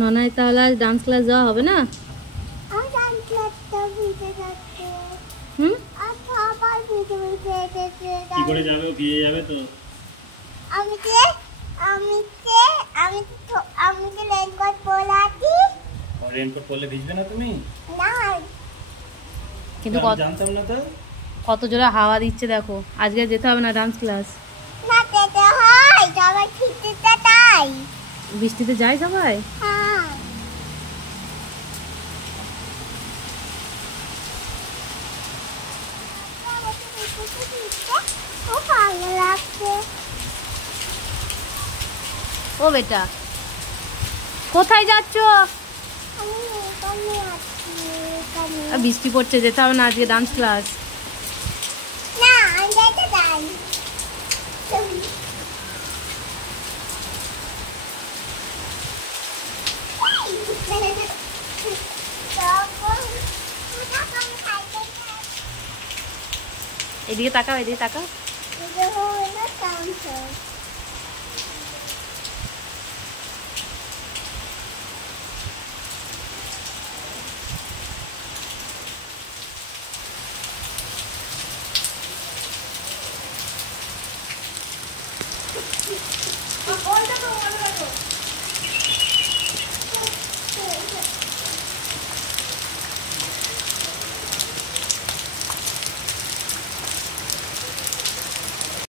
ননাই তাহলে আজ dance class যাওয়া হবে না? হুম, কি করে যাবে? ভিজে যাবে তো। আমি যে আমি যে আমি তো আমি যে রেনকোট পরে আছি। রেনকোট পরলে ভিজবে না তুমি? না, কিন্তু আমি জানতাম না তো। কত জোরে হাওয়া দিচ্ছে দেখো। আজকে যেতে হবে না ডান্স ক্লাস। না যেতে হয়, সবাই ছুটিতে তাই। বৃষ্টিতে যায় সবাই? হ্যাঁ। খুব ভালো লাগছে। ও বেটা, কোথায় যাচ্ছ? আমি এখানে আছি, এখানে। আর বৃষ্টি পড়ছে, যেতে হবে না আজকে ডান্স ক্লাস। না, আমি যেতে চাই। এদিকে তাকাও, এদিকে তাকাও। এটা হলো কাউন্টার।